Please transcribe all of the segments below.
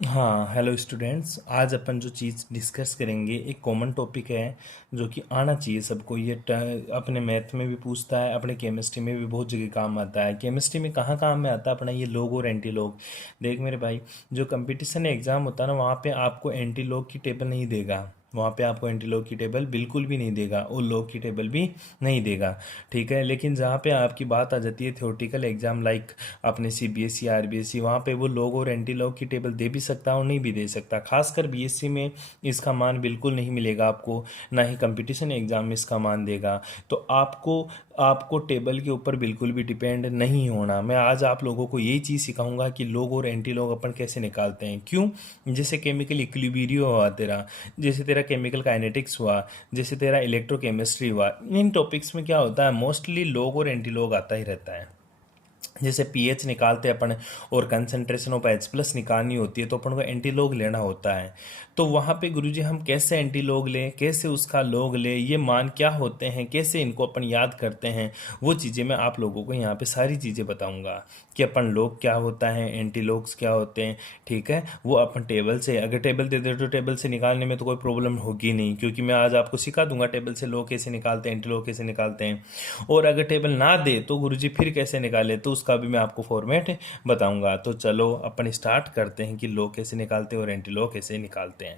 हाँ, hello students. आज अपन जो चीज़ डिस्कस करेंगे एक कॉमन टॉपिक है जो कि आना चाहिए सबको। ये अपने मैथ में भी पूछता है, अपने केमिस्ट्री में भी बहुत जगह काम आता है। केमिस्ट्री में कहाँ काम में आता है अपना ये लॉग और एंटी लॉग। देख मेरे भाई, जो कंपटीशन एग्ज़ाम होता है ना, वहाँ पे आपको एंटी लॉग की टेबल नहीं देगा। वहाँ पे आपको एंटी लॉग की टेबल बिल्कुल भी नहीं देगा और लॉग की टेबल भी नहीं देगा। ठीक है, लेकिन जहाँ पे आपकी बात आ जाती है थ्योरेटिकल एग्जाम, लाइक अपने सीबीएसई आरबीएसई, वहाँ पे वो लॉग और एंटी लॉग की टेबल दे भी सकता और नहीं भी दे सकता। खासकर बीएससी में इसका मान बिल्कुल नहीं मिलेगा आपको, ना ही कंपटीशन एग्जाम में इसका मान देगा। तो आपको आपको टेबल के ऊपर बिल्कुल भी डिपेंड नहीं होना। मैं आज आप लोगों को यही चीज़ सिखाऊंगा कि लॉग और एंटी लॉग अपन कैसे निकालते हैं। क्यों? जैसे केमिकल इक्विलिब्रियम हुआ तेरा, जैसे तेरा केमिकल काइनेटिक्स हुआ, जैसे तेरा इलेक्ट्रोकेमिस्ट्री हुआ, इन टॉपिक्स में क्या होता है, मोस्टली लॉग और एंटी लॉग आता ही रहता है। जैसे पीएच निकालते हैं अपन और कंसंट्रेशन ऑफ एच प्लस निकालनी होती है तो अपन को एंटी लॉग लेना होता है। तो वहाँ पे गुरुजी हम कैसे एंटी लॉग लें, कैसे उसका लॉग लें, ये मान क्या होते हैं, कैसे इनको अपन याद करते हैं, वो चीज़ें मैं आप लोगों को यहाँ पे सारी चीज़ें बताऊँगा कि अपन लॉग क्या होता है, एंटी लॉग्स क्या होते हैं। ठीक है, वो अपन टेबल से, अगर टेबल दे दे तो टेबल से निकालने में तो कोई प्रॉब्लम होगी नहीं, क्योंकि मैं आज आपको सिखा दूंगा टेबल से लॉग कैसे निकालते हैं, एंटी लॉग कैसे निकालते हैं। और अगर टेबल ना दे तो गुरुजी फिर कैसे निकाले, तो उसका भी मैं आपको फॉर्मेट बताऊंगा। तो चलो अपन स्टार्ट करते हैं कि लॉग कैसे निकालते हैं और एंटी लॉग कैसे निकालते हैं।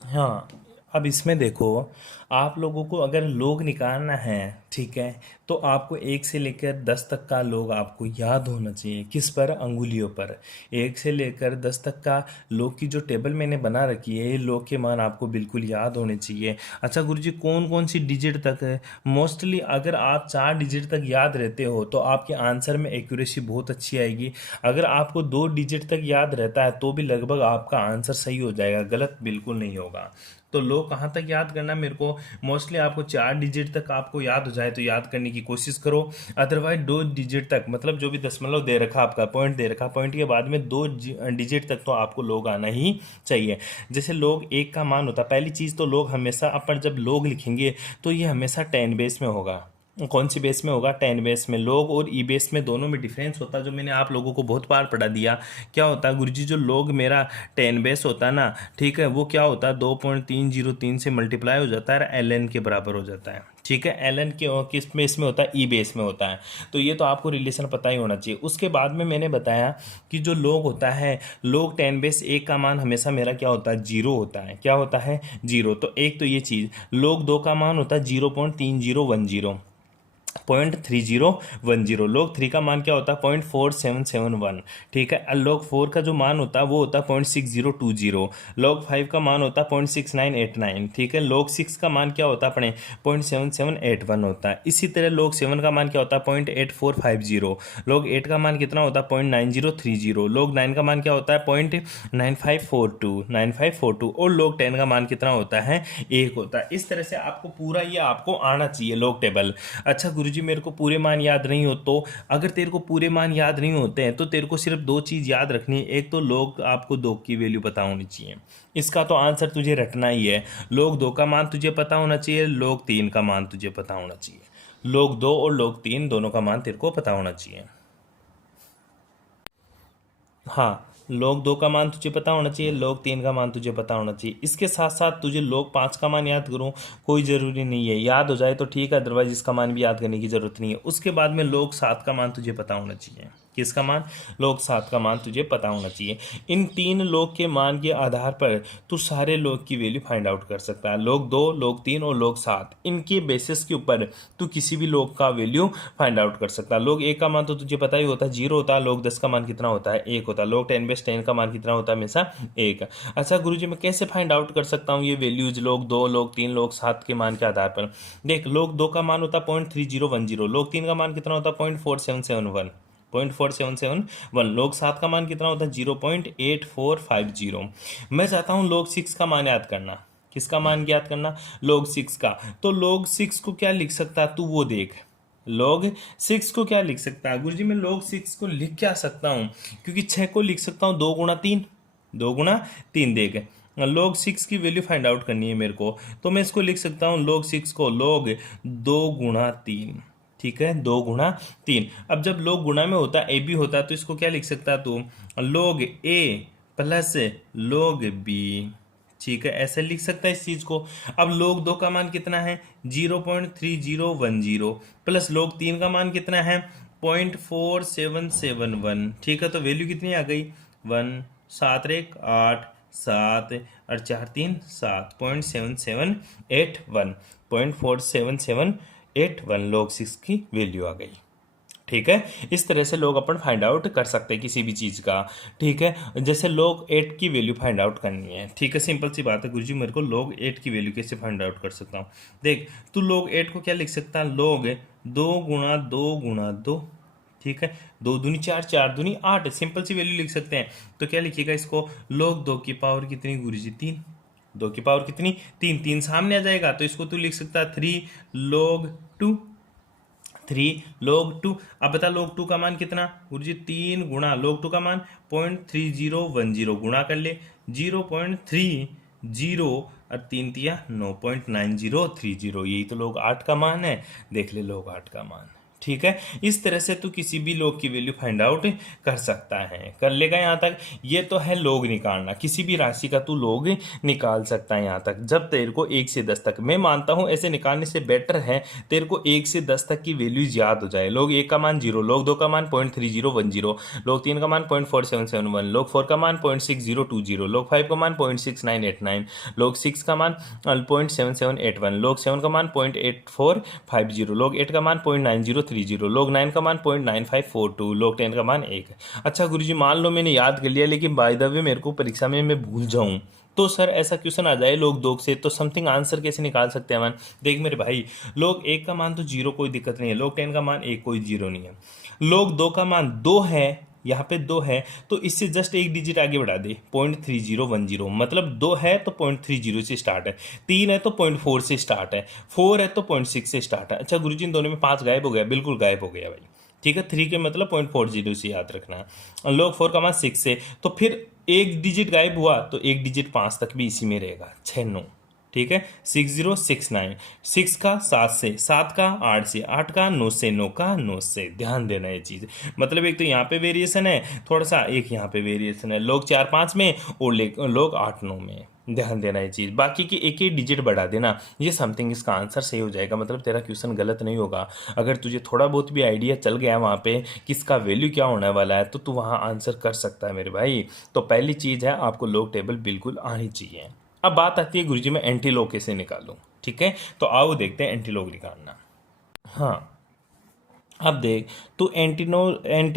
हाँ, अब इसमें देखो, आप लोगों को अगर लोग निकालना है, ठीक है, तो आपको 1 से लेकर 10 तक का लोग आपको याद होना चाहिए। किस पर? अंगुलियों पर। 1 से लेकर 10 तक का लोग की जो टेबल मैंने बना रखी है, ये लोग के मान आपको बिल्कुल याद होने चाहिए। अच्छा गुरुजी, कौन कौन सी डिजिट तक है? मोस्टली अगर आप 4 डिजिट तक याद रहते हो तो आपके आंसर में एक्यूरेसी बहुत अच्छी आएगी। अगर आपको 2 डिजिट तक याद रहता है तो भी लगभग आपका आंसर सही हो जाएगा, गलत बिल्कुल नहीं होगा। तो लोग कहाँ तक याद करना मेरे को, मोस्टली आपको 4 डिजिट तक आपको याद हो जाए तो याद करने की कोशिश करो। अदरवाइज 2 डिजिट तक, मतलब जो भी दशमलव दे रखा आपका, पॉइंट दे रखा, पॉइंट के बाद में 2 डिजिट तक तो आपको लोग आना ही चाहिए। जैसे लोग एक का मान होता है, पहली चीज़ तो लोग हमेशा, अपन जब लोग लिखेंगे तो ये हमेशा 10 बेस में होगा। कौन सी बेस में होगा? 10 बेस में। लोग और ई बेस में दोनों में डिफरेंस होता है, जो मैंने आप लोगों को बहुत बार पढ़ा दिया। क्या होता है गुरुजी, जो लोग मेरा 10 बेस होता है ना, ठीक है, वो क्या होता है, 2.303 से मल्टीप्लाई हो जाता है, एल एन के बराबर हो जाता है। ठीक है, एल एन के किस बेस में होता है? ई बेस में होता है। तो ये तो आपको रिलेशन पता ही होना चाहिए। उसके बाद में मैंने बताया कि जो लोग होता है, लोग 10 बेस 1 का मान हमेशा मेरा क्या होता है? जीरो होता है। क्या होता है? जीरो। तो एक तो ये चीज़, लोग 2 का मान होता है 0.3010, 0.3010। लोग 3 का मान क्या होता है? 0.4771। ठीक है, और लोग 4 का जो मान होता है वो होता है 0.6020। लोग 5 का मान होता है 0.6989। ठीक है, लोग 6 का मान क्या होता है अपने? 0.7781 होता है। इसी तरह लोग 7 का मान क्या होता है? 0.8450। लोग 8 का मान कितना होता है? 0.9030। लोग 9 का मान क्या होता है? 0.9542। और लोग 10 का मान कितना होता है? 1 होता है। इस तरह से आपको पूरा ये आपको आना चाहिए लोग टेबल। अच्छा गुरुजी, मेरे को पूरे मान याद नहीं हो, तो अगर तेरे को पूरे मान याद नहीं होते हैं तो तेरे को सिर्फ 2 चीज़ याद रखनी है। एक तो लोग आपको 2 की वैल्यू पता होनी चाहिए, इसका तो आंसर तुझे रटना ही है। लोग 2 का मान तुझे पता होना चाहिए, लोग 3 का मान तुझे पता होना चाहिए। लोग 2 और लोग 3 दोनों का मान तेरे को पता होना चाहिए। हाँ, लोग 2 का मान तुझे पता होना चाहिए, लोग 3 का मान तुझे पता होना चाहिए। इसके साथ साथ तुझे लोग 5 का मान याद करूँ, कोई ज़रूरी नहीं है, याद हो जाए तो ठीक है, अदरवाइज इसका मान भी याद करने की ज़रूरत नहीं है। उसके बाद में लोग 7 का मान तुझे पता होना चाहिए। किसका मान? लोग 7 का मान तुझे पता होना चाहिए। इन 3 लोग के मान के आधार पर तू सारे लोग की वैल्यू फाइंड आउट कर सकता है। लोग 2, लोग 3 और लोग 7, इनके बेसिस के ऊपर तू किसी भी लोग का वैल्यू फाइंड आउट कर सकता है। लोग 1 का मान तो तुझे पता ही होता है, 0 होता है। लोग 10 का मान कितना होता है? 1 होता है। लोग 10/10 का मान कितना होता है? हमेशा 1। अच्छा गुरुजी, मैं कैसे फाइंड आउट कर सकता हूँ ये वैल्यूज, लोग 2, लोग 3, लोग 7 के मान के आधार पर? देख, लोग 2 का मान होता है 0.3010। लोग 3 का मान कितना होता है? 0.4771। 0.4771। लोग 7 का मान कितना होता है? 0.8450। मैं चाहता हूँ लोग 6 का मान याद करना। किसका मान याद करना? लोग 6 का। तो लोग 6 को क्या लिख सकता है तू, वो देख। लोग 6 को क्या लिख सकता है गुरुजी? मैं लोग 6 को लिख क्या सकता हूँ, क्योंकि 6 को लिख सकता हूँ 2 गुणा 3। 2 गुणा 3 देख, लोग 6 की वैल्यू फाइंड आउट करनी है मेरे को, तो मैं इसको लिख सकता हूँ लोग 6 को, लोग 2 गुणा 3। ठीक है, 2 गुणा 3। अब जब लोग गुणा में होता है, ए बी होता है, तो इसको क्या लिख सकता है तू? लोग ए प्लस log b। ठीक है, ऐसे लिख सकता है इस चीज को। अब log 2 का मान कितना है 0.3010 प्लस log 3 का मान कितना है 0.4771। ठीक है, तो वैल्यू कितनी आ गई 1, 7 एक 8, 7 और 4 3 7, 0.7781, 0.4778 log 6 की वैल्यू आ गई। ठीक है, इस तरह से लोग अपन फाइंड आउट कर सकते हैं किसी भी चीज़ का। ठीक है, जैसे log 8 की वैल्यू फाइंड आउट करनी है। ठीक है, सिंपल सी बात है गुरुजी, मेरे को log 8 की वैल्यू कैसे फाइंड आउट कर सकता हूँ। देख, तू log 8 को क्या लिख सकता है, log 2 × 2 × 2। ठीक है, 2 दूनी 4, 4 दूनी 8, सिंपल सी वैल्यू लिख सकते हैं। तो क्या लिखिएगा इसको, log 2 की पावर कितनी गुरुजी 3, 2 की पावर कितनी 3, 3 सामने आ जाएगा तो इसको तू लिख सकता है 3 log 2, 3 log 2। अब बता log 2 का मान कितना गुरुजी 3 गुणा log 2 का मान 0.3010 गुणा कर ले 0.30 और 3 तिया 9.9030, यही तो log 8 का मान है। देख ले log 8 का मान। ठीक है, इस तरह से तू किसी भी log की वैल्यू फाइंड आउट कर सकता है। कर लेगा यहाँ तक। ये तो है log निकालना, किसी भी राशि का तू log निकाल सकता है यहाँ तक, जब तेरे को 1 से 10 तक। मैं मानता हूँ ऐसे निकालने से बेटर है तेरे को 1 से 10 तक की वैल्यूज याद हो जाए। log 1 का मान 0, log 2 का मान 0.3010, log 3 का मान 0.4771, log 4 का मान 0.6020, log 5 का मान 0.6989, log 6 का मान 0.7781, log 7 का मान 0.8450, log 8 का मान 0.9030, log 9 का मान 0.9542, log 10 का मान 1। अच्छा गुरुजी, मान लो मैंने याद कर लिया लेकिन बाय द वे मेरे को परीक्षा में मैं भूल जाऊं, तो सर ऐसा क्वेश्चन आ जाए log 2 से, तो समथिंग आंसर कैसे निकाल सकते हैं अपन। देख मेरे भाई, log 1 का मान तो 0, कोई दिक्कत नहीं है। log 10 का मान 1, कोई 0 नहीं है। log 2 का मान 2 है, यहाँ पे 2 है तो इससे जस्ट एक डिजिट आगे बढ़ा दे 0.3010, मतलब 2 है तो 0.30 से स्टार्ट है, 3 है तो 0.4 से स्टार्ट है, 4 है तो 0.6 से स्टार्ट है। अच्छा गुरुजी, इन दोनों में 5 गायब हो गया, बिल्कुल गायब हो गया भाई। ठीक है, 3 के मतलब 0.40 से याद रखना है। log 4 का मान 6 से, तो फिर एक डिजिट गायब हुआ तो एक डिजिट 5 तक भी इसी में रहेगा, 6 9। ठीक है, 6069, 6 का 7 से, 7 का 8 से, 8 का 9 से, 9 का 9 से। ध्यान देना ये चीज़, मतलब एक तो यहाँ पे वेरिएशन है थोड़ा सा, एक यहाँ पे वेरिएशन है, लोग 4 5 में और लोग 8 9 में। ध्यान देना ये चीज़, बाकी की एक ही डिजिट बढ़ा देना, ये समथिंग इसका आंसर सही हो जाएगा, मतलब तेरा क्वेश्चन गलत नहीं होगा। अगर तुझे थोड़ा बहुत भी आइडिया चल गया वहाँ पे किसका वैल्यू क्या होने वाला है तो तू वहाँ आंसर कर सकता है मेरे भाई। तो पहली चीज़ है आपको लॉग टेबल बिल्कुल आनी चाहिए। अब बात आती है गुरुजी मैं एंटी लॉग कैसे निकालूं। ठीक है, तो आओ देखते हैं एंटी लॉग निकालना। हाँ, अब देख, तू एंटी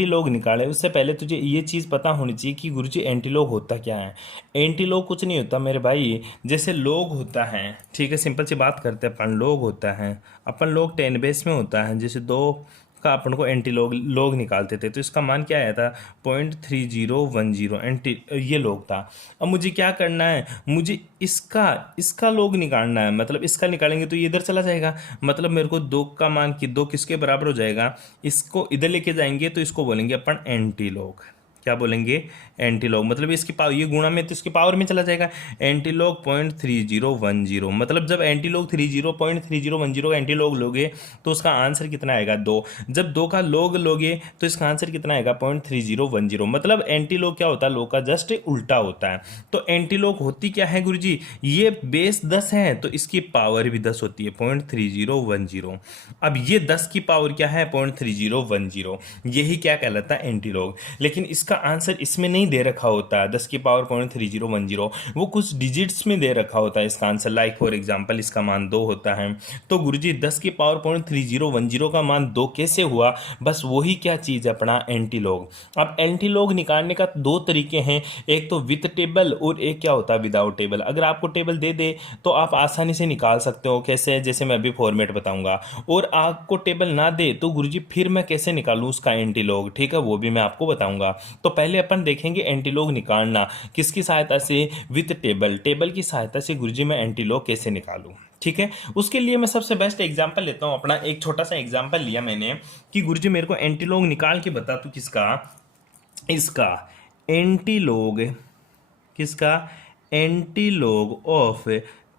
लॉग निकाले उससे पहले तुझे ये चीज़ पता होनी चाहिए कि गुरुजी एंटी लॉग होता क्या है। एंटी लॉग कुछ नहीं होता मेरे भाई, जैसे लॉग होता है, ठीक है, सिंपल सी बात करते हैं अपन, लॉग होता है अपन लॉग 10 बेस में होता है, जैसे 2 का अपन को एंटी लॉग निकालते थे तो इसका मान क्या आया था 0.3010 एंटी, ये लॉग था। अब मुझे क्या करना है, मुझे इसका इसका लॉग निकालना है, मतलब इसका निकालेंगे तो ये इधर चला जाएगा, मतलब मेरे को 2 का मान कि 2 किसके बराबर हो जाएगा, इसको इधर लेके जाएंगे तो इसको बोलेंगे अपन एंटी लॉग। क्या बोलेंगे, एंटी लॉग, मतलब इसकी पावर, ये गुणा में तो इसकी पावर में चला जाएगा। एंटी लॉग 0.3010, मतलब जब एंटी लॉग 0.3010 का एंटी लॉग लोगे तो उसका आंसर कितना आएगा 2। जब 2 का लॉग लोगे तो इसका आंसर कितना आएगा 0.3010, मतलब एंटी लॉग क्या होता है, लॉग का जस्ट उल्टा होता है। तो एंटी लॉग होती क्या है गुरुजी, ये बेस 10 है तो इसकी पावर भी 10 होती है 0.3010। अब ये 10 की पावर क्या है 0.3010, यही क्या कहलाता है एंटी लॉग। लेकिन इसका आंसर इसमें नहीं दे रखा होता है 10 की पावर 0.3010, वो कुछ डिजिट्स में दे रखा होता है इसका आंसर। लाइक फॉर एग्जांपल इसका मान 2 होता है, तो गुरुजी 10 की पावर 0.3010 का मान 2 कैसे हुआ, बस वही क्या चीज़ है अपना एंटी लॉग। अब एंटी लॉग निकालने का 2 तरीके हैं, एक तो विथ टेबल और एक क्या होता है विदाउट टेबल। अगर आपको टेबल दे दे तो आप आसानी से निकाल सकते हो, कैसे, जैसे मैं अभी फॉर्मेट बताऊंगा, और आपको टेबल ना दे तो गुरुजी फिर मैं कैसे निकालूं उसका एंटी लॉग, ठीक है, वो भी मैं आपको बताऊंगा। तो पहले अपन देखेंगे एंटी लॉग निकालना किसकी सहायता से, विथ टेबल, टेबल की सहायता से गुरुजी मैं एंटी लॉग कैसे निकालूं। ठीक है, उसके लिए मैं सबसे बेस्ट एग्जांपल लेता हूं, अपना एक छोटा सा एग्जांपल लिया मैंने कि गुरुजी मेरे को एंटी लॉग निकाल के बता तू किसका, इसका एंटी लॉग, किसका एंटी लॉग ऑफ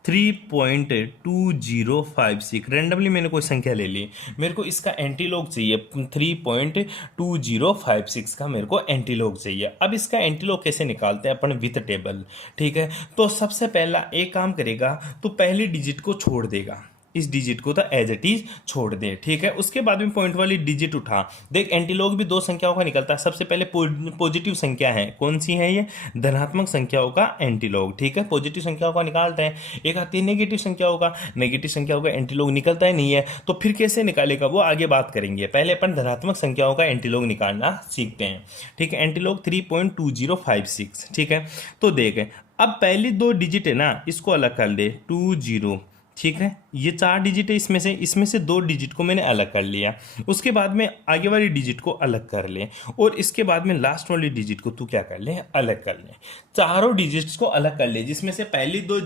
3.2056। रेंडमली मैंने कोई संख्या ले ली, मेरे को इसका एंटीलॉग चाहिए 3.2056 का मेरे को एंटीलॉग चाहिए। अब इसका एंटीलॉग कैसे निकालते हैं अपन, विथ टेबल। ठीक है, तो सबसे पहला एक काम करेगा, तो पहली डिजिट को छोड़ देगा, इस डिजिट को तो एज इट इज छोड़ दे। ठीक है, उसके बाद में पॉइंट वाली डिजिट उठा, देख एंटीलॉग भी दो संख्याओं का निकलता है। सबसे पहले पॉजिटिव संख्या है, कौन सी है ये, धनात्मक संख्याओं का एंटीलॉग। ठीक है, पॉजिटिव संख्याओं का निकालते हैं। एक आती है नेगेटिव संख्याओं का, नेगेटिव संख्याओं का एंटीलॉग निकलता ही नहीं है, तो फिर कैसे निकालेगा वो आगे बात करेंगे। पहले अपन धनात्मक संख्याओं का एंटीलॉग निकालना सीखते हैं। ठीक है, एंटीलॉग 3.2056। ठीक है, तो देख अब पहली दो डिजिट है ना, इसको अलग कर ले, 20। ठीक है, ये 4 डिजिट है, इसमें से 2 डिजिट को मैंने अलग कर लिया। उसके बाद में आगे वाली डिजिट को अलग कर ले, और इसके बाद में लास्ट वाली डिजिट को तू क्या कर ले, अलग कर ले। चारों डिजिट्स को अलग कर ले, जिसमें से पहली 2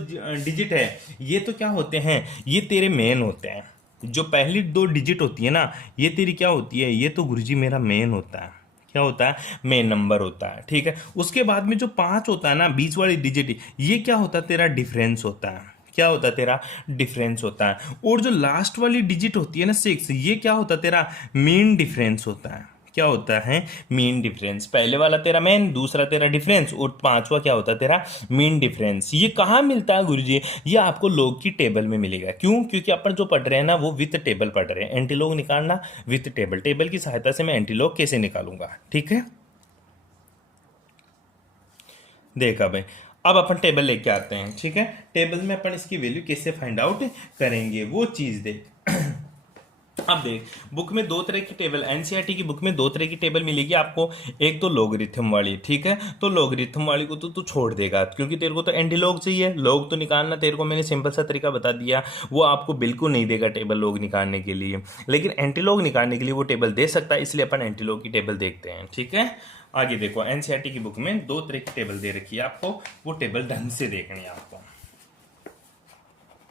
डिजिट है ये तो क्या होते हैं, ये तेरे मेन होते हैं। जो पहली 2 डिजिट होती है ना, ये तेरी क्या होती है, ये तो गुरुजी मेरा मेन होता है। क्या होता है, मेन नंबर होता है। ठीक है, उसके बाद में जो 5 होता है ना, बीच वाली डिजिट, ये क्या होता है, तेरा डिफरेंस होता है। क्या होता है, तेरा डिफरेंस होता है। और जो लास्ट वाली डिजिट होती है ना, 6, ये क्या होता है, तेरा मीन डिफरेंस होता है। क्या होता है, मीन डिफरेंस। पहले वाला तेरा मेन, दूसरा तेरा डिफरेंस, और 5वां क्या होता है, तेरा मीन डिफरेंस। ये कहाँ मिलता है गुरुजी, ये आपको लॉग की टेबल में मिलेगा। क्यों, क्योंकि अपन जो पढ़ रहे हैं ना वो विथ टेबल पढ़ रहे हैं। एंटीलॉग निकालना विथ टेबल, टेबल की सहायता से मैं एंटीलॉग कैसे निकालूंगा। ठीक है, देखा भाई, अब अपन टेबल लेके आते हैं। ठीक है, टेबल में अपन इसकी वैल्यू कैसे फाइंड आउट करेंगे वो चीज देख। अब देख, बुक में 2 तरह की टेबल, एनसीईआरटी की बुक में 2 तरह की टेबल मिलेगी आपको। एक तो लॉगरिथम वाली। ठीक है, तो लॉगरिथम वाली को तो तू छोड़ देगा, क्योंकि तेरे को तो एंटीलॉग चाहिए। लॉग तो निकालना तेरे को मैंने सिंपल सा तरीका बता दिया, वो आपको बिल्कुल नहीं देगा टेबल लॉग निकालने के लिए, लेकिन एंटीलॉग निकालने के लिए वो टेबल दे सकता है। इसलिए अपन एंटीलॉग की टेबल देखते हैं। ठीक है, आगे देखो, एनसीईआरटी की बुक में 2 तरह की टेबल दे रखी है आपको, वो टेबल ढंग से देखनी है आपको।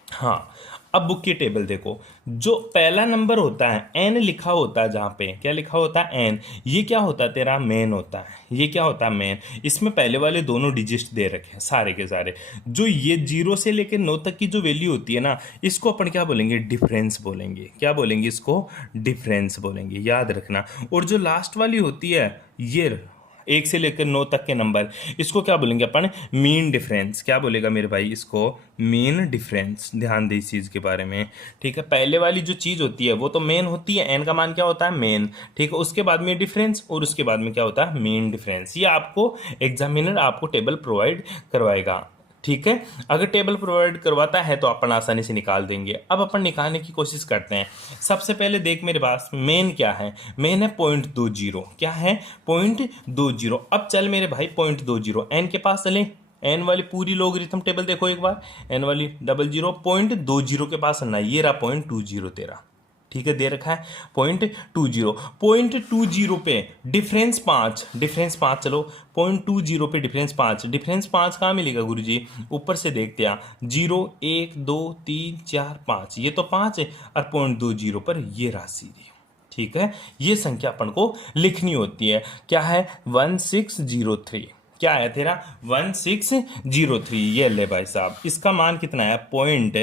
हाँ, अब बुक की टेबल देखो, जो पहला नंबर होता है एन लिखा होता है, जहां पे क्या लिखा होता है, एन, ये क्या होता है, तेरा मेन होता है। ये क्या होता है, मेन। इसमें पहले वाले दोनों डिजिट दे रखे हैं सारे के सारे। जो ये 0 से लेकर 9 तक की जो वैल्यू होती है ना, इसको अपन क्या बोलेंगे, डिफरेंस बोलेंगे। क्या बोलेंगे, इसको डिफरेंस बोलेंगे, याद रखना। और जो लास्ट वाली होती है, ये 1 से लेकर 9 तक के नंबर, इसको क्या बोलेंगे अपन, मीन डिफरेंस। क्या बोलेगा मेरे भाई, इसको मीन डिफरेंस। ध्यान दे इस चीज के बारे में। ठीक है, पहले वाली जो चीज होती है वो तो मेन होती है, एन का मान क्या होता है, मेन। ठीक है, उसके बाद में डिफरेंस, और उसके बाद में क्या होता है, मीन डिफरेंस। ये आपको एग्जामिनर आपको टेबल प्रोवाइड करवाएगा। ठीक है, अगर टेबल प्रोवाइड करवाता है तो अपन आसानी से निकाल देंगे। अब अपन निकालने की कोशिश करते हैं। सबसे पहले देख मेरे पास मेन क्या है, मेन है 0.20। क्या है, 0.20। अब चल मेरे भाई 0.20 एन के पास चले, एन वाली पूरी लोगरिथम टेबल देखो एक बार, एन वाली 00 0.20 के पास ना, ये रहा 0.20 तेरा। ठीक है, दे रखा है 0.20। 0.20 पे डिफरेंस 5, डिफरेंस 5, चलो 0.20 पे डिफरेंस 5, डिफरेंस 5 कहाँ मिलेगा गुरुजी, ऊपर से देखते हैं, 0 1 2 3 4 5, ये तो 5 है, और 0.20 पर ये राशि दी। ठीक है, ये संख्या अपन को लिखनी होती है। क्या है, 1603। क्या है तेरा, 1603। ये ले भाई साहब, इसका मान कितना है, पॉइंट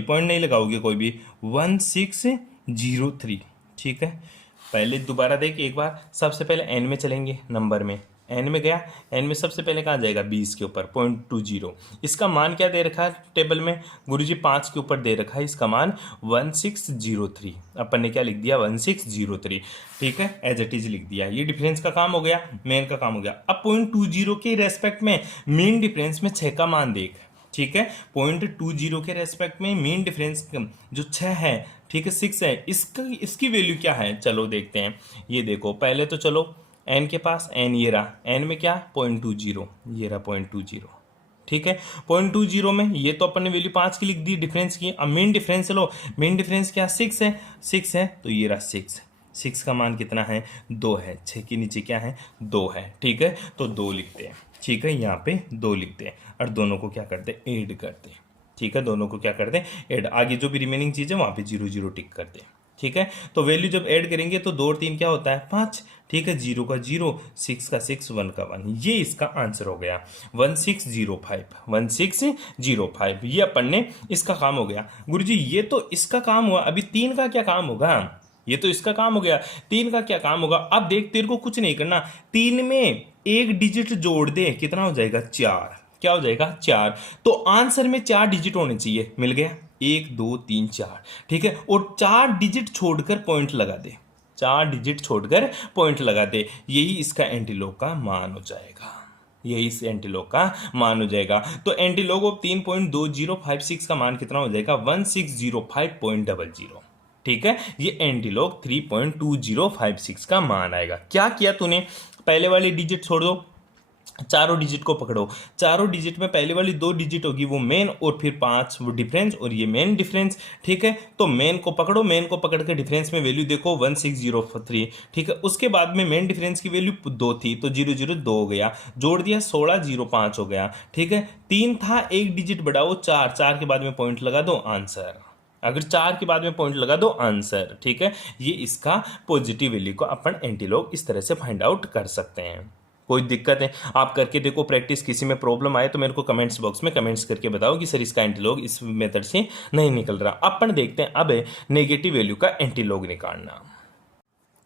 नहीं लगाओगे कोई भी, 1603। ठीक है, पहले दोबारा देख एक बार, सबसे पहले एन में चलेंगे, नंबर में एन में गया, एन में सबसे पहले कहाँ जाएगा, 20 के ऊपर 0.20। इसका मान क्या दे रखा है टेबल में गुरुजी, 5 के ऊपर दे रखा है इसका मान 1603। अपन ने क्या लिख दिया, 1603। ठीक है, एज इट इज लिख दिया। ये डिफरेंस का काम हो गया, मेन का काम हो गया। अब 0.20 के रेस्पेक्ट में मीन डिफरेंस में 6 का मान देख। ठीक है, 0.20 के रेस्पेक्ट में मीन डिफरेंस जो 6 है, ठीक है 6 है, इसकी वैल्यू क्या है, चलो देखते हैं। ये देखो, पहले तो चलो एन के पास, एन ये रहा, एन में क्या 0.20, ये रहा 0.20। ठीक है, 0.20 में ये तो अपन ने वैल्यू 5 की लिख दी डिफरेंस की। अब मेन डिफरेंस लो, मेन डिफरेंस क्या 6 है, 6 है, तो ये रहा 6 का मान कितना है, 2 है। 6 के नीचे क्या है, 2 है। ठीक है, तो 2 लिखते हैं। ठीक है, यहाँ पे 2 लिखते हैं, और दोनों को क्या करते हैं, ऐड करते हैं। ठीक है, दोनों को क्या करते हैं, ऐड। आगे जो भी रिमेनिंग चीज़ है वहाँ पे 0 0 टिक करते हैं। ठीक है। तो वैल्यू जब ऐड करेंगे तो 2 और 3 क्या होता है 5, ठीक है। 0 का 0, 6 का 6, 1 का 1, ये इसका आंसर हो गया 1605। 1605 ये अपन ने इसका काम हो गया। गुरुजी ये तो इसका काम हुआ, अभी 3 का क्या काम होगा? ये तो इसका काम हो गया, 3 का क्या काम होगा? अब देख तेरे को कुछ नहीं करना, 3 में एक डिजिट जोड़ दे, कितना हो जाएगा 4। क्या हो जाएगा 4। तो आंसर में 4 डिजिट होने चाहिए, मिल गया 1 2 3 4, ठीक है। और 4 डिजिट छोड़कर पॉइंट लगा दे, 4 डिजिट छोड़कर पॉइंट लगा दे, यही इसका एंटीलॉग का मान हो जाएगा, यही इस एंटीलॉग का मान हो जाएगा। तो एंटीलॉग ऑफ 3.2056 का मान कितना हो जाएगा 1605.00, ठीक है। ये एंटीलॉग 3.2056 का मान आएगा। क्या किया तूने, पहले वाली डिजिट छोड़ दो, चारों डिजिट को पकड़ो, चारों डिजिट में पहले वाली 2 डिजिट होगी वो मेन, और फिर 5 वो डिफरेंस, और ये मेन डिफरेंस, ठीक है। तो मेन को पकड़ो, मेन को पकड़ के डिफरेंस में वैल्यू देखो 1603, ठीक है। उसके बाद में मेन डिफरेंस की वैल्यू 2 थी तो 002 हो गया, जोड़ दिया 1605 हो गया, ठीक है। 3 था, एक डिजिट बढ़ाओ 4, 4 के बाद में पॉइंट लगा दो, आंसर। अगर 4 के बाद में पॉइंट लगा दो, आंसर, ठीक है। ये इसका पॉजिटिव वैल्यू को अपन एंटीलॉग इस तरह से फाइंड आउट कर सकते हैं। कोई दिक्कत है आप करके देखो प्रैक्टिस, किसी में प्रॉब्लम आए तो मेरे को कमेंट्स बॉक्स में कमेंट्स करके बताओ कि सर इसका एंटीलॉग इस मेथड से नहीं निकल रहा। अपन देखते हैं अब नेगेटिव वैल्यू का एंटीलॉग निकालना।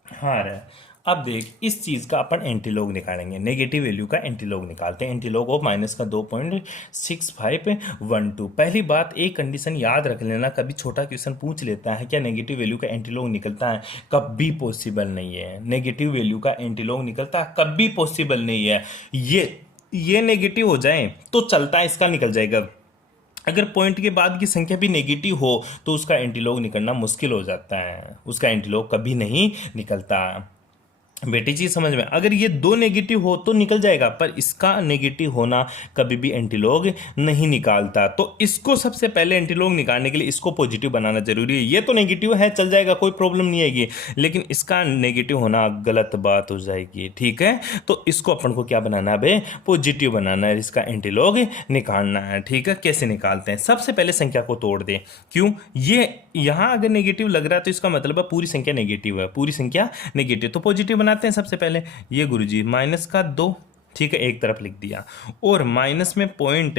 हाँ रे, अब देख इस चीज़ का अपन एंटीलॉग निकालेंगे, नेगेटिव वैल्यू का एंटीलॉग निकालते हैं। एंटीलॉग ऑफ माइनस का 2.6512। पहली बात एक कंडीशन याद रख लेना, कभी छोटा क्वेश्चन पूछ लेता है क्या नेगेटिव वैल्यू का एंटीलॉग निकलता है, कभी पॉसिबल नहीं है। नेगेटिव वैल्यू का एंटीलॉग निकलता है, कभी पॉसिबल नहीं है। ये नेगेटिव हो जाए तो चलता है, इसका निकल जाएगा। अगर पॉइंट के बाद की संख्या भी नेगेटिव हो तो उसका एंटीलॉग निकलना मुश्किल हो जाता है, उसका एंटीलॉग कभी नहीं निकलता। बेटी चीज समझ में, अगर ये 2 नेगेटिव हो तो निकल जाएगा, पर इसका नेगेटिव होना कभी भी एंटीलॉग नहीं निकालता। तो इसको सबसे पहले एंटीलॉग निकालने के लिए इसको पॉजिटिव बनाना जरूरी है। ये तो नेगेटिव है, चल जाएगा, कोई प्रॉब्लम नहीं आएगी, लेकिन इसका नेगेटिव होना गलत बात हो जाएगी, ठीक है। तो इसको अपन को क्या बनाना है, पॉजिटिव बनाना है, इसका एंटीलॉग निकालना है, ठीक है। कैसे निकालते हैं, सबसे पहले संख्या को तोड़ दें। क्यों, ये यहां अगर नेगेटिव लग रहा है तो इसका मतलब है पूरी संख्या नेगेटिव है, पूरी संख्या नेगेटिव। तो पॉजिटिव बनाते हैं सबसे पहले, ये गुरुजी माइनस का 2, ठीक है, एक तरफ लिख दिया, और माइनस में पॉइंट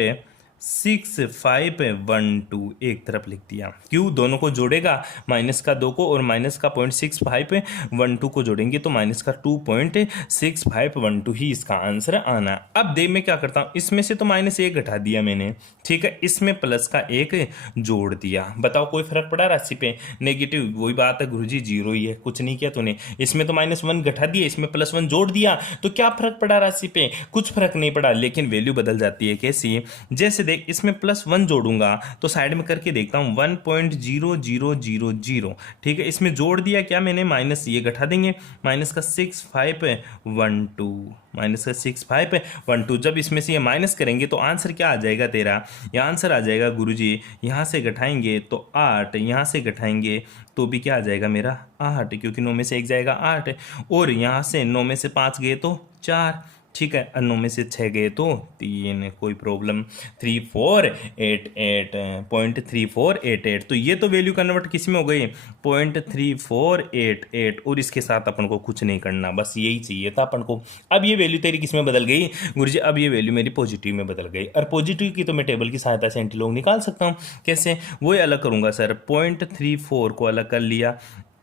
6512 एक तरफ लिख दिया। क्यों, दोनों को जोड़ेगा, माइनस का 2 को और माइनस का 0.6512 को जोड़ेंगे तो माइनस का 2.6512 ही इसका आंसर आना। अब देख मैं क्या करता हूँ, इसमें से तो -1 घटा दिया मैंने, ठीक है, इसमें प्लस का 1 जोड़ दिया। बताओ कोई फर्क पड़ा राशि पे, नेगेटिव वही बात है गुरुजी, 0 ही है, कुछ नहीं किया तूने। इसमें तो -1 घटा दिया, इसमें +1 जोड़ दिया, तो क्या फर्क पड़ा राशि पे, कुछ फर्क नहीं पड़ा, लेकिन वैल्यू बदल जाती है। कैसी, जैसे देख इसमें +1 जोड़ूंगा तो साइड में करके देखता हूं 1.0000, ठीक है। इसमें जोड़ दिया क्या मैंने, माइनस ये घटा देंगे, माइनस का 6512, जब इसमें से ये माइनस करेंगे तो आंसर क्या आ जाएगा तेरा, ये आंसर आ जाएगा गुरुजी, यहाँ से घटाएंगे तो 8, यहाँ से घटाएंगे तो भी क्या आ जाएगा मेरा 8, क्योंकि 9 में से 1 जाएगा 8, और यहाँ से 9 में से 5 गए तो 4, ठीक है, 9 में से 6 गए तो 3, कोई प्रॉब्लम, 3488.3488। तो ये तो वैल्यू कन्वर्ट किस में हो गई, 0.3488, और इसके साथ अपन को कुछ नहीं करना, बस यही चाहिए था अपन को। अब ये वैल्यू तेरी किस में बदल गई गुरुजी, अब ये वैल्यू मेरी पॉजिटिव में बदल गई, और पॉजिटिव की तो मैं टेबल की सहायता से एंटीलॉग निकाल सकता हूँ। कैसे, वो अलग करूंगा सर, 0.34 को अलग कर लिया,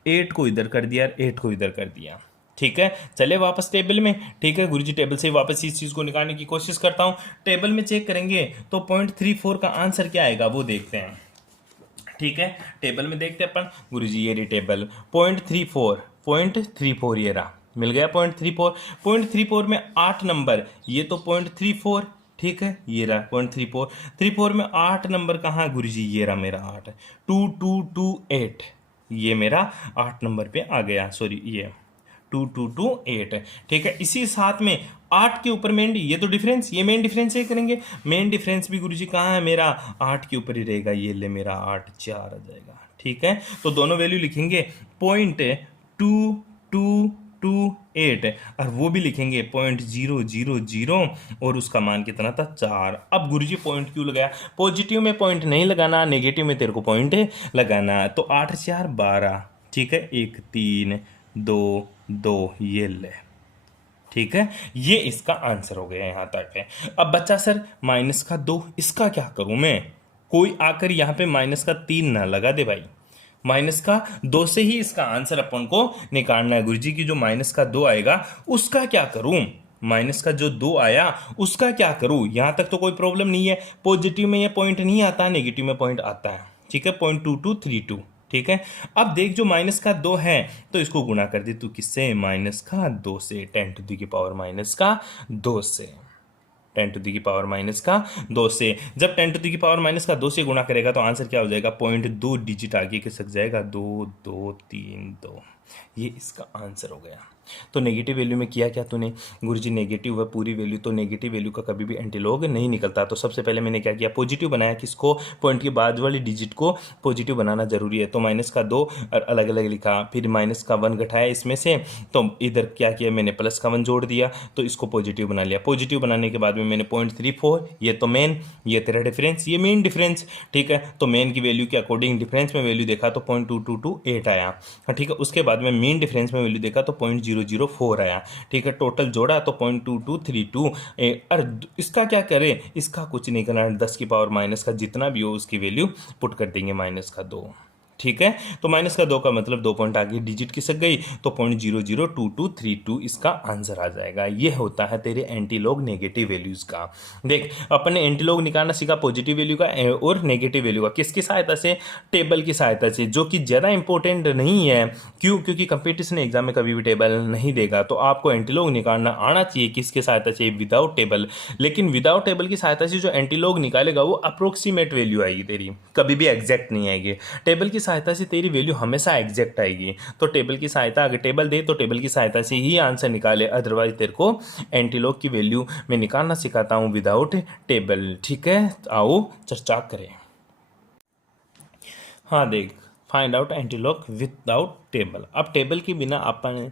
8 को इधर कर दिया, 8 को इधर कर दिया, ठीक है। चले वापस टेबल में, ठीक है गुरुजी, टेबल से वापस इस चीज को निकालने की कोशिश करता हूं। टेबल में चेक करेंगे तो 0.34 का आंसर क्या आएगा वो देखते हैं, ठीक है। टेबल में देखते हैं अपन, गुरुजी ये रही टेबल, 0.34 ये रहा, मिल गया 0.34 में 8 नंबर, ये तो 0.34, ठीक है, ये रहा 0.34 में 8 नंबर कहाँ गुरुजी, ये रहा मेरा 8, 2228, ये मेरा 8 नंबर पे आ गया, सॉरी ये 2228, ठीक है। इसी साथ में 8 के ऊपर मेन, ये तो डिफरेंस, ये मेन डिफरेंस ही करेंगे, मेन डिफरेंस भी गुरुजी कहाँ है मेरा 8 के ऊपर ही रहेगा, ये ले मेरा 8 4 आ जाएगा, ठीक है। तो दोनों वैल्यू लिखेंगे 0.2228, और वो भी लिखेंगे 0.000, और उसका मान कितना था 4। अब गुरुजी पॉइंट क्यों लगाया, पॉजिटिव में पॉइंट नहीं लगाना, नेगेटिव में तेरे को पॉइंट लगाना, तो 8 4 12, ठीक है, 1 3 2 2 ये ले, ठीक है, ये इसका आंसर हो गया, यहां तक है। अब बच्चा सर -2 इसका क्या करूं मैं? कोई आकर यहां पे -3 ना लगा दे भाई, -2 से ही इसका आंसर अपन को निकालना है। गुरुजी की जो -2 आएगा उसका क्या करूं? माइनस का जो 2 आया उसका क्या करूं? यहां तक तो कोई प्रॉब्लम नहीं है, पॉजिटिव में ये पॉइंट नहीं आता, नेगेटिव में पॉइंट आता है, ठीक है, 0.2232, ठीक है। अब देख जो -2 है तो इसको गुणा कर दे तू किससे? -2 से, 10⁻2 से, 10⁻2 से। जब 10⁻2 से गुणा करेगा तो आंसर क्या हो जाएगा? 0.2 डिजिट आगे खिसक जाएगा, 2 2 3 2, ये इसका आंसर हो गया। तो नेगेटिव वैल्यू में किया क्या तूने? गुरुजी नेगेटिव है पूरी वैल्यू, तो नेगेटिव वैल्यू का कभी भी एंटीलॉग नहीं निकलता। तो सबसे पहले मैंने क्या किया? पॉजिटिव बनाया, किसको? पॉइंट के बाद वाली डिजिट को पॉजिटिव बनाना जरूरी है। तो -2 और अलग अलग लिखा, फिर -1 घटाया इसमें से, तो इधर क्या किया मैंने? +1 जोड़ दिया, तो इसको पॉजिटिव बना लिया। पॉजिटिव बनाने के बाद में मैंने 0.34, ये तो मेन, ये तेरा डिफरेंस, ये मेन डिफरेंस, ठीक है। तो मेन की वैल्यू के अकॉर्डिंग डिफरेंस में वैल्यू देखा तो 0.2228 आया, ठीक है। उसके बाद में मेन डिफरेंस में वैल्यू देखा तो 0.004 आया, ठीक है। टोटल जोड़ा तो 0.2232। और इसका क्या करें? इसका कुछ नहीं करना है, 10 की पावर माइनस का जितना भी हो उसकी वैल्यू पुट कर देंगे, -2, ठीक है। तो -2 का मतलब 2 पॉइंट आगे डिजिट खिसक गई, तो 0.002232 इसका आंसर आ जाएगा। ये होता है तेरे एंटीलॉग नेगेटिव वैल्यूज का। देख अपन ने एंटीलॉग निकालना सीखा पॉजिटिव वैल्यू का और नेगेटिव वैल्यू का, किसकी सहायता से? टेबल की सहायता से, जो कि ज़्यादा इंपॉर्टेंट नहीं है। क्यों? क्योंकि कंपटीशन एग्जाम में कभी भी टेबल नहीं देगा, तो आपको एंटीलॉग निकालना आना चाहिए। किसकी सहायता से? Without table. लेकिन विदाउट टेबल की सहायता से जो एंटीलॉग निकालेगा वो अप्रोक्सीमेट वैल्यू आएगी तेरी, कभी भी एग्जैक्ट नहीं आएगी। टेबल की सहायता से तेरी वैल्यू हमेशा एग्जैक्ट आएगी। तो टेबल की सहायता, अगर टेबल दे तो टेबल की सहायता से ही आंसर निकाले, अदरवाइज तेरे को एंटीलॉग की वैल्यू मैं निकालना सिखाता हूँ विदाउट टेबल, ठीक है। आओ चर्चा करें। हाँ देख, find out antilog without table. अब टेबल के बिना अपन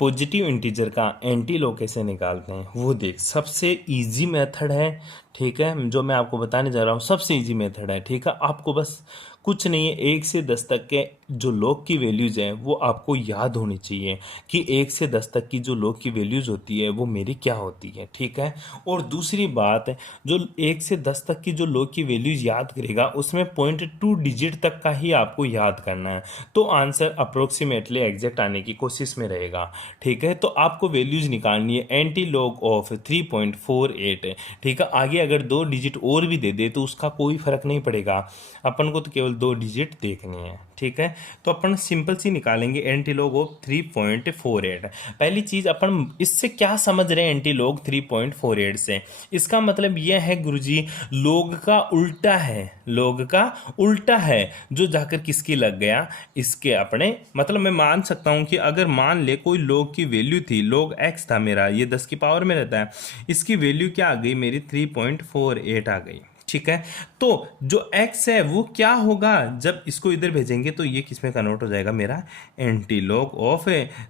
पॉजिटिव इंटीजर का एंटीलॉग कैसे निकालते हैं वो देख। सबसे इजी मेथड है, ठीक है, जो मैं आपको बताने जा रहा हूँ सबसे इजी मेथड है, ठीक है। आपको बस कुछ नहीं है, 1 से 10 तक के जो लॉग की वैल्यूज़ हैं वो आपको याद होनी चाहिए कि 1 से 10 तक की जो लॉग की वैल्यूज़ होती है वो मेरी क्या होती है, ठीक है। और दूसरी बात, जो 1 से 10 तक की जो लॉग की वैल्यूज़ याद करेगा उसमें 0.2 डिजिट तक का ही आपको याद करना है, तो आंसर अप्रोक्सीमेटली एग्जैक्ट आने की कोशिश में रहेगा, ठीक है। तो आपको वैल्यूज़ निकालनी है एंटीलॉग ऑफ 3.48, ठीक है। आगे अगर 2 डिजिट और भी दे दे तो उसका कोई फर्क नहीं पड़ेगा, अपन को तो केवल 2 डिजिट देखनी है, ठीक है। तो अपन सिंपल सी निकालेंगे एंटीलॉग ऑफ 3.48। पहली चीज अपन इससे क्या समझ रहे हैं एंटीलॉग 3.48 से? इसका मतलब यह है गुरुजी, लॉग का उल्टा है, लॉग का उल्टा है, जो जाकर किसकी लग गया? इसके अपने, मतलब मैं मान सकता हूं कि अगर मान ले कोई लॉग की वैल्यू थी, लॉग x था मेरा, ये 10 की पावर में रहता है, इसकी वैल्यू क्या आ गई मेरी? 3.48 आ गई, ठीक है। तो जो x है वो क्या होगा? जब इसको इधर भेजेंगे तो ये किस में कन्वर्ट हो जाएगा? मेरा एंटीलॉग ऑफ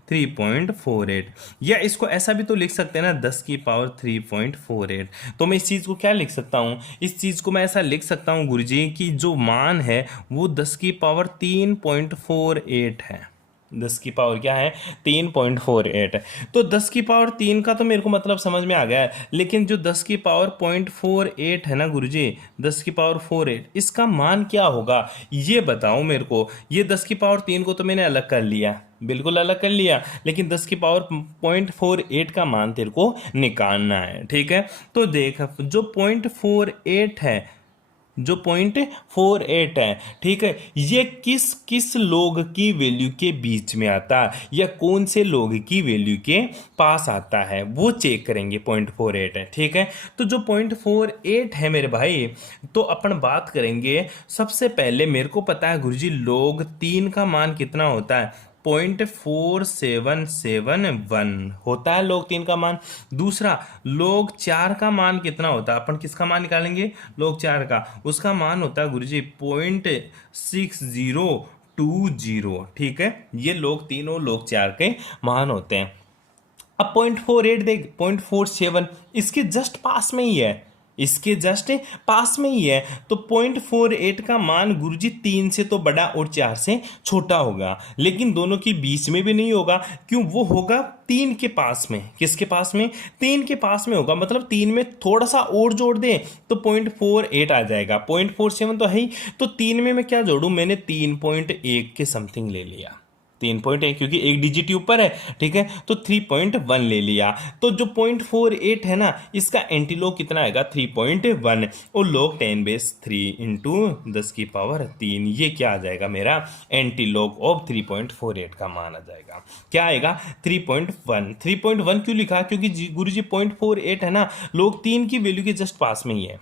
3.48। या इसको ऐसा भी तो लिख सकते हैं ना, 10 की पावर 3.48। तो मैं इस चीज़ को क्या लिख सकता हूँ? इस चीज़ को मैं ऐसा लिख सकता हूँ गुरुजी कि जो मान है वो 10 की पावर 3.48 है। 10 की पावर क्या है? 3.48 है। तो 10 की पावर 3 का तो मेरे को मतलब समझ में आ गया है, लेकिन जो 10 की पावर 0.48 है ना गुरुजी, 10 की पावर 48, इसका मान क्या होगा ये बताओ मेरे को। ये 10 की पावर 3 को तो मैंने अलग कर लिया, बिल्कुल अलग कर लिया, लेकिन 10 की पावर 0.48 का मान तेरे को निकालना है, ठीक है। तो देख, जो 0.48 है, जो 0.48 है, ठीक है, ये किस किस लोग की वैल्यू के बीच में आता है या कौन से लोग की वैल्यू के पास आता है वो चेक करेंगे। 0.48 है, ठीक है। तो जो 0.48 है मेरे भाई, तो अपन बात करेंगे। सबसे पहले मेरे को पता है गुरुजी log 3 का मान कितना होता है? 0.4771 होता है log 3 का मान। दूसरा log 4 का मान कितना होता है? अपन किसका मान निकालेंगे? log 4 का, उसका मान होता है गुरुजी 0.6020, ठीक है। ये log 3 और log 4 के मान होते हैं। अब 0.48 देख, 0.47 इसके जस्ट पास में ही है, इसके जस्ट पास में ही है। तो 0.48 का मान गुरुजी 3 से तो बड़ा और 4 से छोटा होगा, लेकिन दोनों के बीच में भी नहीं होगा। क्यों? वो होगा 3 के पास में। किसके पास में? 3 के पास में होगा। मतलब 3 में थोड़ा सा और जोड़ दें तो 0.48 आ जाएगा। 0.47 तो है ही, तो 3 में मैं क्या जोड़ूं? मैंने 3.1 के समथिंग ले लिया। 3.1 क्योंकि एक डिजिट ऊपर है, ठीक है, तो 3.1 ले लिया। तो जो 0.48 है ना, इसका एंटीलॉग कितना आएगा? 3.1। और लॉग 10³ इंटू 10⁻3, ये क्या आ जाएगा? मेरा एंटीलॉग ऑफ 3.48 का मान आ जाएगा। क्या आएगा? 3.1। 3.1 क्यों लिखा? क्योंकि गुरुजी 0.48 है ना, लॉग 3 की वैल्यू के जस्ट पास में ही है।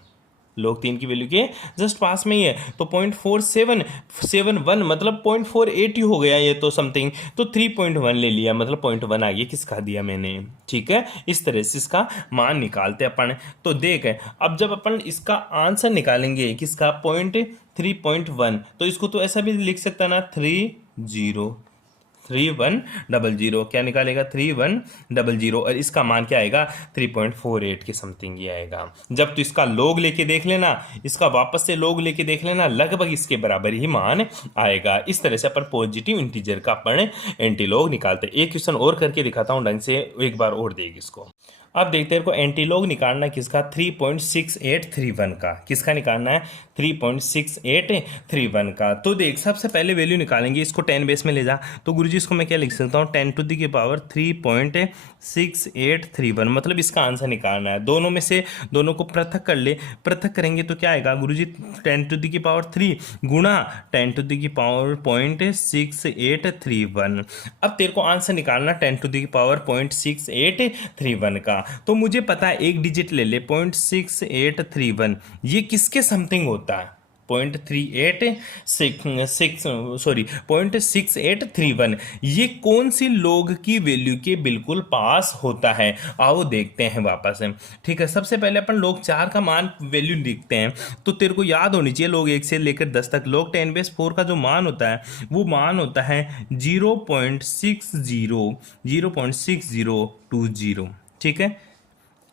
लॉग 3 की वैल्यू के जस्ट पास में ही है, तो 0.4771 मतलब 0.48 ही हो गया ये तो समथिंग। तो 3.1 ले लिया, मतलब 0.1 आगे किसका दिया मैंने, ठीक है। इस तरह से इसका मान निकालते अपन। तो देख, अब जब अपन इसका आंसर निकालेंगे किसका, 3.1, तो इसको तो ऐसा भी लिख सकता ना, 3100। क्या निकालेगा? 3100। और इसका मान क्या आएगा? 3.48 के समथिंग ही आएगा। जब तो इसका लोग लेके देख लेना, इसका वापस से लोग लेके देख लेना, लगभग इसके बराबर ही मान आएगा। इस तरह से अपन पॉजिटिव इंटीजर का अपन एंटीलॉग निकालते हैं। एक क्वेश्चन और करके दिखाता हूँ ढंग से, एक बार और देख इसको। अब देखते हैं को एंटीलॉग निकालना किसका, 3.6831 का। किसका निकालना है? 3.6831 का। तो देख, सबसे पहले वैल्यू निकालेंगे, इसको 10 बेस में ले जा। तो गुरुजी इसको मैं क्या लिख सकता हूँ? 10⁻3.6831, मतलब इसका आंसर निकालना है। दोनों में से दोनों को पृथक कर ले, पृथक करेंगे तो क्या आएगा गुरुजी? 10⁻3 गुणा 10⁻0.6831। अब तेरे को आंसर निकालना 10⁻0.6831 का। तो मुझे पता है, एक डिजिट ले ले, 0.6831, ये किसके समथिंग होता है? 0.6831, ये कौन सी लोग की वैल्यू के बिल्कुल पास होता है? आओ देखते हैं वापस से, ठीक है। सबसे पहले अपन लोग 4 का मान वैल्यू लिखते हैं। तो तेरे को याद होनी चाहिए, लोग 1 से लेकर 10 तक, लोग 10⁻4 का जो मान होता है वो मान होता है 0.6020, ठीक है।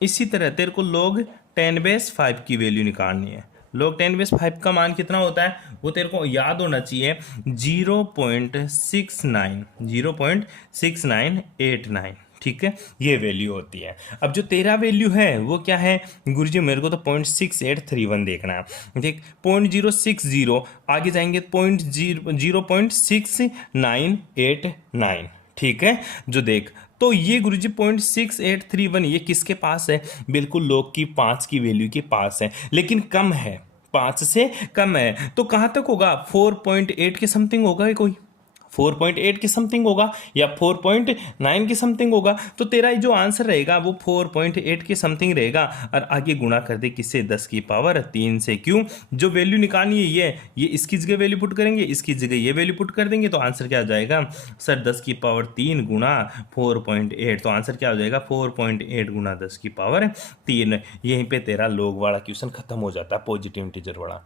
इसी तरह तेरे को लोग 10⁻5 की वैल्यू निकालनी है। लोग 10⁻5 का मान कितना होता है वो तेरे को याद होना चाहिए, 0.6989, ठीक है, ये वैल्यू होती है। अब जो तेरा वैल्यू है वो क्या है गुरुजी? मेरे को तो 0.6831 देखना है। देख, 0.060 आगे जाएंगे, 0.6989, ठीक है। जो देख, तो ये गुरुजी 0.6831 ये किसके पास है? बिल्कुल लोग की 5 की वैल्यू के पास है, लेकिन कम है, 5 से कम है। तो कहाँ तक होगा? 4.8 के समथिंग होगा कोई, 4.8 के समथिंग होगा या 4.9 के समथिंग होगा। तो तेरा जो आंसर रहेगा वो 4.8 के समथिंग रहेगा। और आगे गुणा कर दे किससे? 10⁻3 से। क्यों? जो वैल्यू निकालनी है ये इसकी जगह वैल्यू पुट करेंगे, इसकी जगह ये वैल्यू पुट कर देंगे, तो आंसर क्या आ जाएगा सर? 10⁻3 गुणा 4.8। तो आंसर क्या हो जाएगा? 4.8 गुणा 10⁻3। यहीं पे तेरा लोग वाला क्वेश्चन खत्म हो जाता है, पॉजिटिव इंटीजर वाला।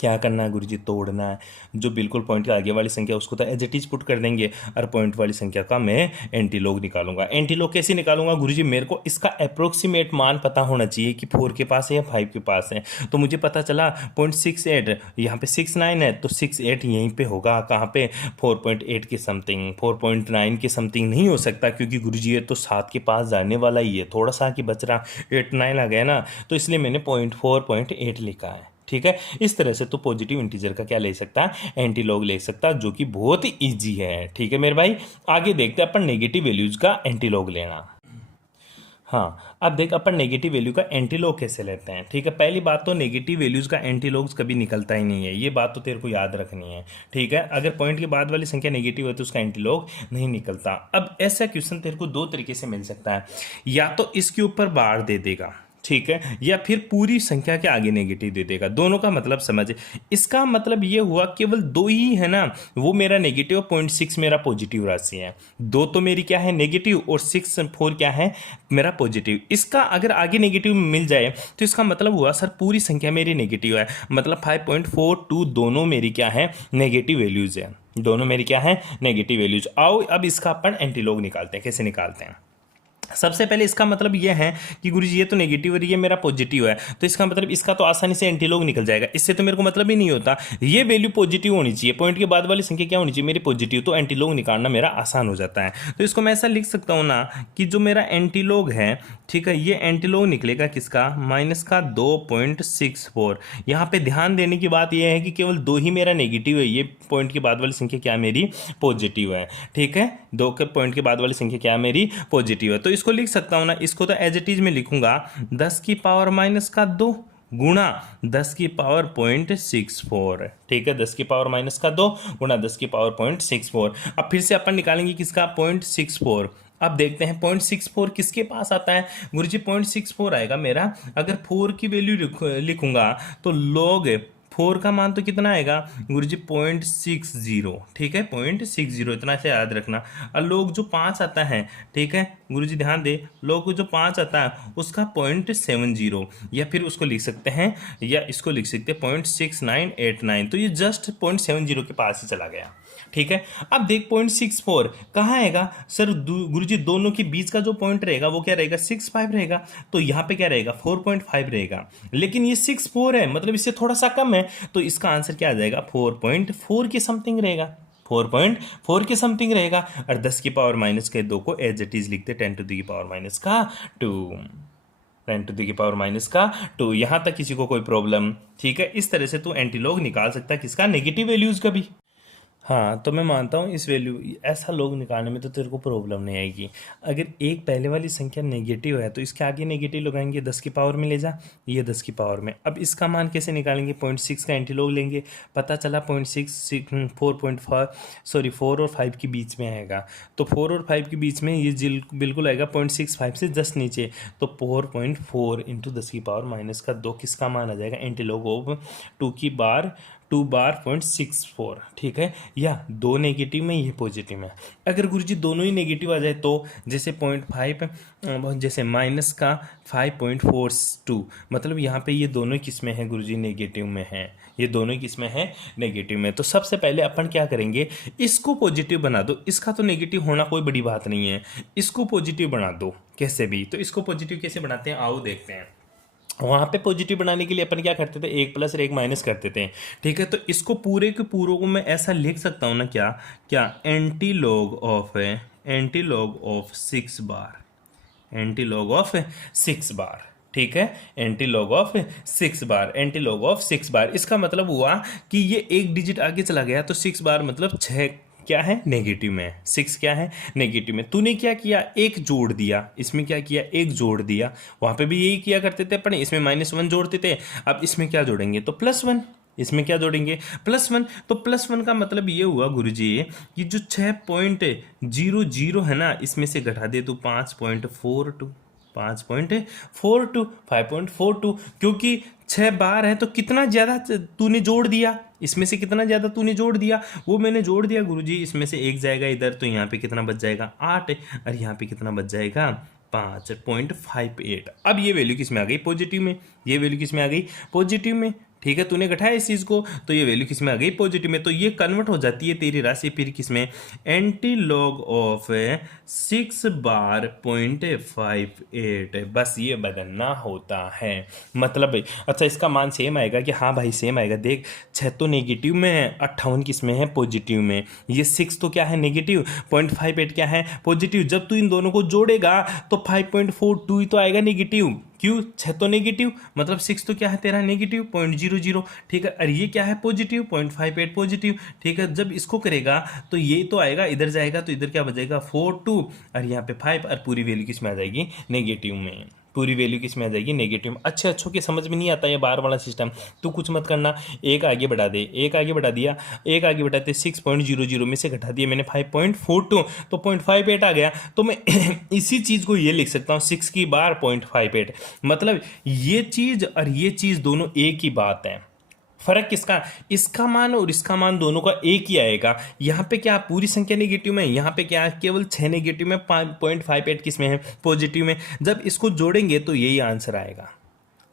क्या करना है गुरुजी? तोड़ना है। जो बिल्कुल पॉइंट के आगे वाली संख्या उसको तो एज इट इज पुट कर देंगे, और पॉइंट वाली संख्या का मैं एंटीलॉग निकालूंगा। एंटीलॉग कैसे निकालूंगा गुरुजी? मेरे को इसका अप्रोक्सीमेट मान पता होना चाहिए कि 4 के पास है या 5 के पास है। तो मुझे पता चला 0.68, यहाँ पे 69 है, तो 68 यहीं पे होगा। कहाँ पे? 4.8 के समथिंग। 4.9 के समथिंग नहीं हो सकता, क्योंकि गुरुजी ये तो 7 के पास जाने वाला ही है, थोड़ा सा कि बच रहा 8-9 आ गया ना, तो इसलिए मैंने 0.4.8 लिखा है, ठीक है। इस तरह से तो पॉजिटिव इंटीजर का क्या ले सकता है? एंटीलॉग ले सकता है, जो कि बहुत ही ईजी है, ठीक है मेरे भाई। आगे देखते हैं अपन नेगेटिव वैल्यूज का एंटीलॉग लेना। हाँ, अब देख अपन नेगेटिव वैल्यू का एंटीलॉग कैसे लेते हैं, ठीक है। पहली बात तो नेगेटिव वैल्यूज का एंटीलॉग कभी निकलता ही नहीं है, ये बात तो तेरे को याद रखनी है, ठीक है। अगर पॉइंट के बाद वाली संख्या नेगेटिव है तो उसका एंटीलॉग नहीं निकलता। अब ऐसा क्वेश्चन तेरे को 2 तरीके से मिल सकता है, या तो इसके ऊपर बार दे देगा, ठीक है, या फिर पूरी संख्या के आगे नेगेटिव दे देगा। दोनों का मतलब समझे। इसका मतलब ये हुआ केवल 2 ही है ना, वो मेरा नेगेटिव, 0.6 मेरा पॉजिटिव राशि है। 2 तो मेरी क्या है? नेगेटिव, और 4 क्या है? मेरा पॉजिटिव। इसका अगर आगे नेगेटिव मिल जाए तो इसका मतलब हुआ सर पूरी संख्या मेरी नेगेटिव है, मतलब 5.42 दोनों मेरी क्या है? नेगेटिव वैल्यूज है। दोनों मेरी क्या है? Negative values. आओ अब इसका अपन एंटीलॉग निकालते हैं। कैसे निकालते हैं? सबसे पहले इसका मतलब यह है कि गुरुजी ये तो नेगेटिव और ये मेरा पॉजिटिव है, तो इसका मतलब इसका तो आसानी से एंटीलॉग निकल जाएगा, इससे तो मेरे को मतलब ही नहीं होता। ये वैल्यू पॉजिटिव होनी चाहिए, पॉइंट के बाद वाली संख्या क्या होनी चाहिए, मेरी पॉजिटिव, तो एंटीलॉग निकालना मेरा आसान हो जाता है। तो इसको मैं ऐसा लिख सकता हूँ ना कि जो मेरा एंटीलॉग है, ठीक है, ये एंटीलॉग निकलेगा किसका, माइनस का 2.64। यहाँ पे ध्यान देने की बात यह है कि केवल 2 ही मेरा नेगेटिव है, ये पॉइंट के बाद वाली संख्या क्या मेरी पॉजिटिव है, ठीक है, 2 के पॉइंट के बाद वाली संख्या क्या मेरी पॉजिटिव है। तो इसको लिख सकता हूँ ना, इसको तो एज इट इज में लिखूंगा 10 की पावर माइनस का 2 गुणा 10 की पावर 0.64, ठीक है, 10 की पावर माइनस का 2 गुणा 10 की पावर 0.64। अब फिर से अपन निकालेंगे किसका, 0.64। अब देखते हैं 0.64 किसके पास आता है, गुरुजी 0.64 आएगा मेरा, अगर 4 की वैल्यू लिखूंगा तो log 4 का मान तो कितना आएगा गुरुजी 0.60, ठीक है, 0.60, इतना से याद रखना। और लोग जो 5 आता है, ठीक है गुरुजी ध्यान दे, लोग को जो 5 आता है उसका 0.70, या फिर उसको लिख सकते हैं, या इसको लिख सकते हैं 0.6989, तो ये जस्ट 0.70 के पास ही चला गया, ठीक है। अब देख 0.64 कहाँ आएगा सर, गुरुजी दोनों के बीच का जो पॉइंट रहेगा वो क्या रहेगा, 65 रहेगा, तो यहाँ पे क्या रहेगा 4.5 रहेगा, लेकिन ये 64 है, मतलब इससे थोड़ा सा कम है, तो इसका आंसर क्या आ जाएगा 4.4 के समथिंग रहेगा, 4.4 के समथिंग रहेगा। और 10 की पावर माइनस के 2 को एज इट इज लिखते 10 टू द पावर माइनस का 2, 10 टू द पावर माइनस का 2। यहाँ तक किसी को कोई प्रॉब्लम, ठीक है, इस तरह से तू एंटीलॉग निकाल सकता है किसका, नेगेटिव वैल्यूज का भी। हाँ, तो मैं मानता हूँ इस वैल्यू, ऐसा लोग निकालने में तो तेरे को प्रॉब्लम नहीं आएगी। अगर एक पहले वाली संख्या नेगेटिव है तो इसके आगे नेगेटिव लगाएंगे, 10 की पावर में ले जा, ये 10 की पावर में। अब इसका मान कैसे निकालेंगे, 0.6 का एंटीलॉग लेंगे, पता चला 4 और 5 के बीच में आएगा, तो 4 और 5 के बीच में ये बिल्कुल आएगा 0.65 से जस्ट नीचे, तो 4.4 इंटू 10 की पावर माइनस का 2 किसका मान आ जाएगा, एंटीलॉग ऑफ 2 बार 0.64, ठीक है, या 2 नेगेटिव में ये पॉजिटिव में। अगर गुरुजी दोनों ही नेगेटिव आ जाए तो जैसे 0.5 जैसे माइनस का 5.42, मतलब यहाँ पे ये दोनों किस में है गुरुजी, नेगेटिव में है, ये दोनों किस में है, नेगेटिव में। तो सबसे पहले अपन क्या करेंगे, इसको पॉजिटिव बना दो, इसका तो नेगेटिव होना कोई बड़ी बात नहीं है, इसको पॉजिटिव बना दो कैसे भी। तो इसको पॉजिटिव कैसे बनाते हैं आओ देखते हैं। वहाँ पे पॉजिटिव बनाने के लिए अपन क्या करते थे, 1 प्लस और 1 माइनस करते थे, ठीक है। तो इसको पूरे के पूरे को मैं ऐसा लिख सकता हूँ ना, क्या क्या antilog of 6 bar, antilog of 6 bar, ठीक है, antilog of 6 bar, antilog of 6 bar. इसका मतलब हुआ कि ये एक डिजिट आगे चला गया, तो 6 बार मतलब 6 क्या है नेगेटिव में, 6 क्या है नेगेटिव में। तूने क्या किया, एक जोड़ दिया, इसमें क्या किया, एक जोड़ दिया, वहां पे भी यही किया करते थे अपन, इसमें -1 जोड़ते थे, अब इसमें क्या जोड़ेंगे तो +1, इसमें क्या जोड़ेंगे +1, तो +1 का मतलब ये हुआ गुरुजी कि जो 6.00 है ना, इसमें से घटा दे तो 5.42, 5.42, क्योंकि 6 बार है तो कितना ज़्यादा तूने जोड़ दिया, इसमें से कितना ज़्यादा तूने जोड़ दिया, वो मैंने जोड़ दिया गुरुजी, इसमें से एक जाएगा इधर, तो यहाँ पे कितना बच जाएगा 8, और यहाँ पे कितना बच जाएगा 5.58। अब ये वैल्यू किस में आ गई पॉजिटिव में, ये वैल्यू किस में आ गई पॉजिटिव में, ठीक है, तूने घटाया इस चीज़ को, तो ये वैल्यू किस में आ गई पॉजिटिव में, तो ये कन्वर्ट हो जाती है तेरी राशि फिर किस में, एंटीलॉग ऑफ 6 बार 0.58, बस ये बदलना होता है, मतलब अच्छा इसका मान सेम आएगा कि हाँ भाई सेम आएगा। देख 6 तो नेगेटिव में है, 58 किस में है पॉजिटिव में, ये 6 तो क्या है नेगेटिव, 0.58 क्या है पॉजिटिव, जब तू इन दोनों को जोड़ेगा तो 5.42 ही तो आएगा नेगेटिव, क्यों 6 तो नेगेटिव, मतलब 6 तो क्या है तेरा नेगेटिव 0.00, ठीक है, और ये क्या है पॉजिटिव 0.58 पॉजिटिव, ठीक है। जब इसको करेगा तो ये तो आएगा, इधर जाएगा तो इधर क्या बचेगा 42, और यहाँ पे 5, और पूरी वैल्यू किस में आ जाएगी नेगेटिव में, पूरी वैल्यू किस में आ जाएगी नेगेटिव में। अच्छों के समझ में नहीं आता ये बार वाला सिस्टम, तू कुछ मत करना, एक आगे बढ़ा दे, एक आगे बढ़ा दिया, एक आगे बढ़ाते 6.00 में से घटा दिया मैंने 5.42, तो 0.58 आ गया, तो मैं इसी चीज़ को ये लिख सकता हूँ 6 की बार 0.58, मतलब ये चीज़ और ये चीज़ दोनों एक ही बात है। फर्क किसका, इसका मान और इसका मान दोनों का एक ही आएगा। यहाँ पे क्या पूरी संख्या नेगेटिव में, यहाँ पे क्या केवल 6 नेगेटिव में, 0.58 किस में है पॉजिटिव में। जब इसको जोड़ेंगे तो यही आंसर आएगा,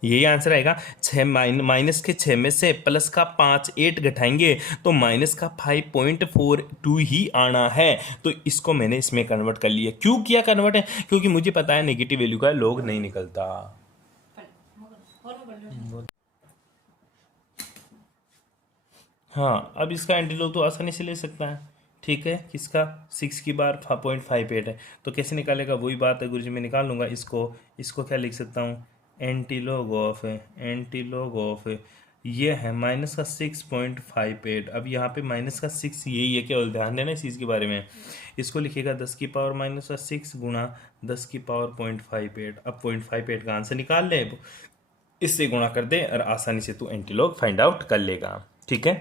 यही आंसर आएगा। 6 माइनस के 6 में से प्लस का 5 8 घटाएंगे तो माइनस का 5.42 ही आना है। तो इसको मैंने इसमें कन्वर्ट कर लिया। क्यों किया कन्वर्ट है? क्योंकि मुझे पता है नेगेटिव वैल्यू का लॉग नहीं निकलता। हाँ, अब इसका एंटीलॉग तो आसानी से ले सकता है। ठीक है, किसका? 6 की बार 0.58 है, तो कैसे निकालेगा? वही बात है गुरुजी, मैं निकाल लूँगा इसको क्या लिख सकता हूँ? एंटीलॉग ऑफ ये है माइनस का 6.58। अब यहाँ पे माइनस का 6 यही है, केवल ध्यान देना इस चीज़ के बारे में। इसको लिखेगा 10 की पावर माइनस का 6 गुणा 10 की पावर 0.58। अब 0.58 का आंसर निकाल ले, इससे गुणा कर दे और आसानी से तू एंटीलॉग फाइंड आउट कर लेगा। ठीक है,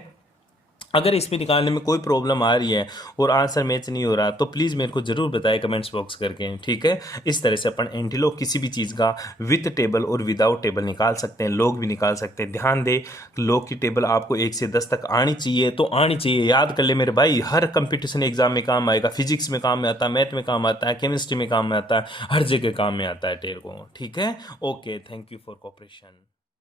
अगर इसमें निकालने में कोई प्रॉब्लम आ रही है और आंसर मैच नहीं हो रहा तो प्लीज़ मेरे को ज़रूर बताएं कमेंट्स बॉक्स करके। ठीक है, इस तरह से अपन एंटीलॉग किसी भी चीज़ का विथ टेबल और विदाउट टेबल निकाल सकते हैं, लॉग भी निकाल सकते हैं। ध्यान दे, लॉग की टेबल आपको 1 से 10 तक आनी चाहिए, तो आनी चाहिए। याद कर ले मेरे भाई, हर कंपटीशन एग्जाम में काम आएगा। फिजिक्स में काम में आता है, मैथ में काम आता है, केमिस्ट्री में काम में आता है, हर जगह काम में आता है तेरे को। ठीक है, okay, thank you for cooperation.